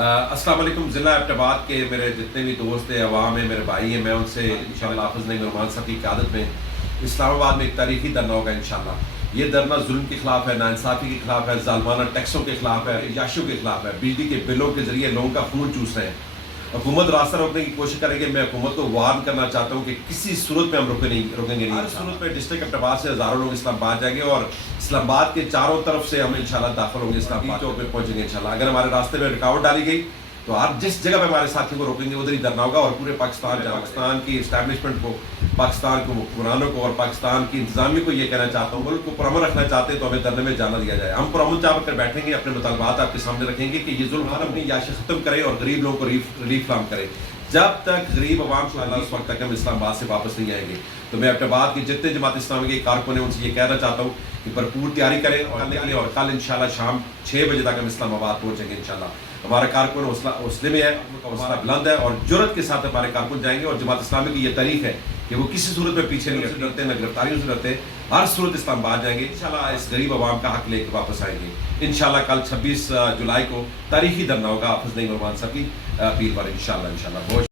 अस्सलाम वालेकुम। ज़िला एबटाबाद के मेरे जितने भी दोस्त हैं, अवाम हैं, मेरे भाई हैं, मैं उनसे इंशाअल्लाह हाफ़िज़ नईम उर रहमान साहब की क़यादत में इस्लामाबाद में एक तारीख़ी धरना होगा इंशाअल्लाह। ये धरना जुल्म के ख़िलाफ़ है, नाइंसाफ़ी के ख़िलाफ़ है, ज़ालिमाना टैक्सों के ख़िलाफ़ है, याशियों के ख़िलाफ़ है। बिजली के बिलों के ज़रिए लोगों का खून चूस रहे हैं। हुकूमत रास्ता रोकने की कोशिश करेगी। मैं हुकूमत को वार्न करना चाहता हूँ कि किसी सूरत में हम रोकेंगे नहीं। हर सूरत में डिस्ट्रिक्ट एबटाबाद से हज़ारों लोग इस्लामाबाद जाएंगे और इस्लामाबाद के चारों तरफ से हम इंशाल्लाह दाखिल होंगे, इस्लामाबाद चौक में पहुँचेंगे इंशाल्लाह। अगर हमारे रास्ते में रुकावट डाली गई तो आप जिस जगह पे हमारे साथियों को रोकेंगे उधर ही धरना होगा। और पूरे पाकिस्तान की इस्टेब्लिशमेंट को, पाकिस्तान को, हुक्मरानों को और पाकिस्तान की इंतजामिया को ये कहना चाहता हूँ, मुल्क को पुरअमन रखना चाहते हैं तो हमें धरने में जाना दिया जाए। हम पुरअमन चाह कर बैठेंगे, अपने मुतालबात आपके सामने रखेंगे कि ये जुल्म अपनी याशी ख़त्म करें और गरीब लोगों को रिलीफ फराहम करें। जब तक गरीब आवाम को उस वक्त तक हम इस्लामाबाद से वापस नहीं आएंगे। तो मैं एबटाबाद की जितने जमात इस्लामी के कारकुन हैं उनसे ये कहना चाहता हूँ कि भरपूर तैयारी करें और कल इंशाल्लाह शाम 6 बजे तक हम इस्लामाबाद पहुँचेंगे इंशाल्लाह। हमारा कारकुन हौसले में है, हौसला बुलंद है और जुर्रत के साथ हमारे कारकुन जाएंगे। और जमात इस्लामी की ये तारीख है कि वो किसी सूरत में पीछे नहीं डरते, न गिरफ्तारियों से डरते, हर सूरत इस्लामाबाद जाएंगे इंशाल्लाह। इस गरीब आवाम का हक लेकर वापस आएंगे इंशाल्लाह। कल 26 जुलाई को तारीखी धरना होगा हाफ़िज़ नईम उर रहमान साहब की अपील पर इंशाल्लाह।